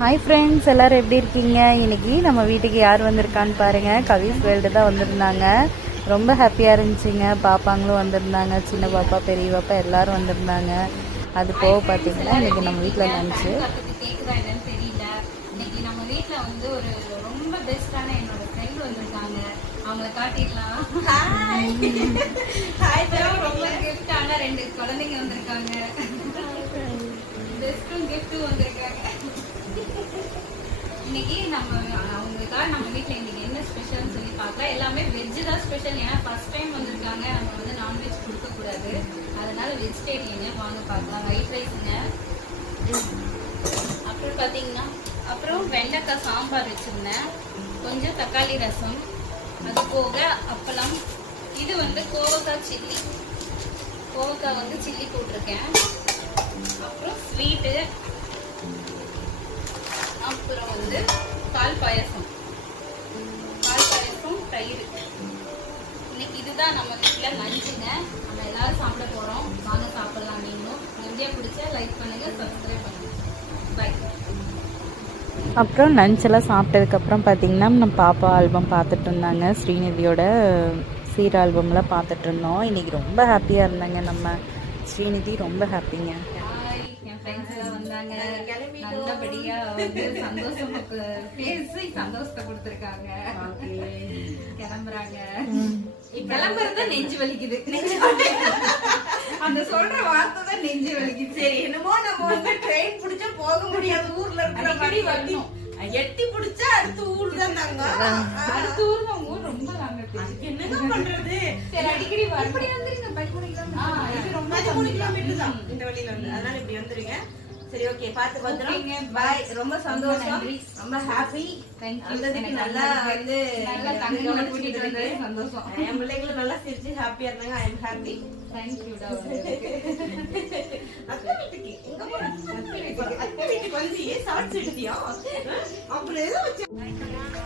Hi friends, எல்லோரும் எப்படி இருக்கீங்க? இன்றைக்கி நம்ம வீட்டுக்கு யார் வந்திருக்கான்னு பாருங்கள். கவிஸ் வேர்ல்டு தான் வந்திருந்தாங்க. ரொம்ப ஹாப்பியாக இருந்துச்சுங்க. பாப்பாங்களும் வந்திருந்தாங்க, சின்ன பாப்பா பெரிய பாப்பா எல்லோரும் வந்திருந்தாங்க. அது போக பார்த்தீங்கன்னா இன்றைக்கி நம்ம வீட்டில் லஞ்சு. கேட்குதா என்னன்னு தெரியல. இன்னைக்கு நம்ம வீட்டில் வந்து ஒரு ரொம்ப பெஸ்ட்டான என்னோட ஃப்ரெண்ட் வந்திருக்காங்க. அவங்கள காட்டிடலாம். ரொம்ப கிஃப்டான 2 குழந்தைங்க வந்திருக்காங்க. பெஸ்ட்டும் கிஃப்ட்டும் வந்திருக்காங்க. இன்னைக்கு அவங்களுக்காக நம்ம வீட்டில் இன்னைக்கு என்ன ஸ்பெஷல்னு சொல்லி பார்க்கலாம். எல்லாமே வெஜ்ஜு தான் ஸ்பெஷல். ஏன்னா ஃபர்ஸ்ட் டைம் வந்திருக்காங்க, நம்ம வந்து நான்வெஜ் கொடுக்கக்கூடாது. அதனால வெஜிடேரியனு வாங்க பார்க்கலாம். ஒயிட் ரைஸுங்க, அப்புறம் பார்த்தீங்கன்னா அப்புறம் வெண்டைக்காய் சாம்பார் வச்சுருந்தேன், கொஞ்சம் தக்காளி ரசம், அது போக அப்பளம். இது வந்து கோவக்காய் சில்லி, கோவக்காய் வந்து சில்லி போட்டிருக்கேன். அப்புறம் ஸ்வீட்டு, அப்புறம் வந்து பால் பாயசம், தயிர். இன்னைக்கு இதுதான் நம்ம வீட்டில் லஞ்சுங்க. நம்ம எல்லாரும் சாப்பிட போகிறோம். வாங்க சாப்பிடலாம். நீங்களும் வீடியோ பிடிச்சா லைக் பண்ணுங்க, சப்ஸ்கிரைப் பண்ணுங்க. பை. அப்புறம் லஞ்செல்லாம் சாப்பிட்டதுக்கப்புறம் பார்த்தீங்கன்னா நம்ம பாப்பா ஆல்பம் பார்த்துட்டு இருந்தாங்க. ஸ்ரீநிதியோட சீர் ஆல்பம்லாம் பார்த்துட்டு இருந்தோம். இன்றைக்கி ரொம்ப ஹாப்பியாக இருந்தாங்க. நம்ம ஸ்ரீநிதி ரொம்ப ஹாப்பிங்க. ஃப்ரெண்ட்ஸ் எல்லாம் வந்தாங்க. நல்லபடியா வந்து சந்தோஷத்துக்கு பேசி சந்தோஷத்தை கொடுத்துருக்காங்க. கிளம்புறாங்க. கிளம்புறது நெஞ்சு வலிக்குது. அந்த சொல்ற வார்த்தை தான் நெஞ்சு வலிக்குது. சரி, என்னமோ நம்ம வந்து ட்ரெயின் பிடிச்சா போக முடியாது. ஊர்ல இருக்கிற மாதிரி வரணும். எட்டி பிடிச்சா அடுத்த ஊர் தான். நாங்க அடுத்த ஊர் தான். ஊர் ரொம்ப நாங்க என்னங்க பண்றது. சரி, அடிக்கடி இப்படி வந்துருங்க. 13 கிலோமீட்டர். இது ரொம்ப 13 கிலோமீட்டர் தான் இந்த வழியில வந்து. அதனால இப்படி வந்துருங்க. சரி, ஓகே, பார்த்து வந்துரும். பாய். ரொம்ப சந்தோஷம், ரொம்ப ஹாப்பி. வந்ததுக்கு நல்லா வந்து நல்லா தங்கங்களை கூட்டிட்டு வந்து சந்தோஷம். என் பிள்ளைங்களும் நல்லா சிரிச்சு ஹாப்பியா இருந்தாங்க. I am happy. Thank you டா. அக்கா வீட்டுக்கு எங்க போற? அக்கா வீட்டுக்கு வந்து ஷார்ட்ஸ் எடுத்தியா? அப்புறம் ஏதோ வச்சு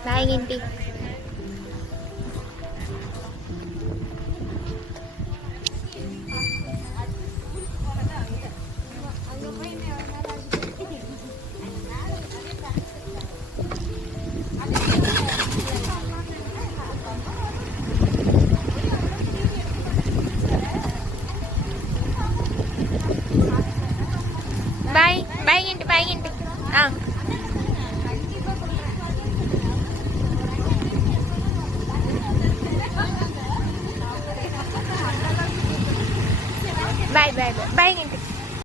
பாய் கிண்டி. Bye, bye Ginti, bye Ginti. Bye, bye, bye, bye Ginti.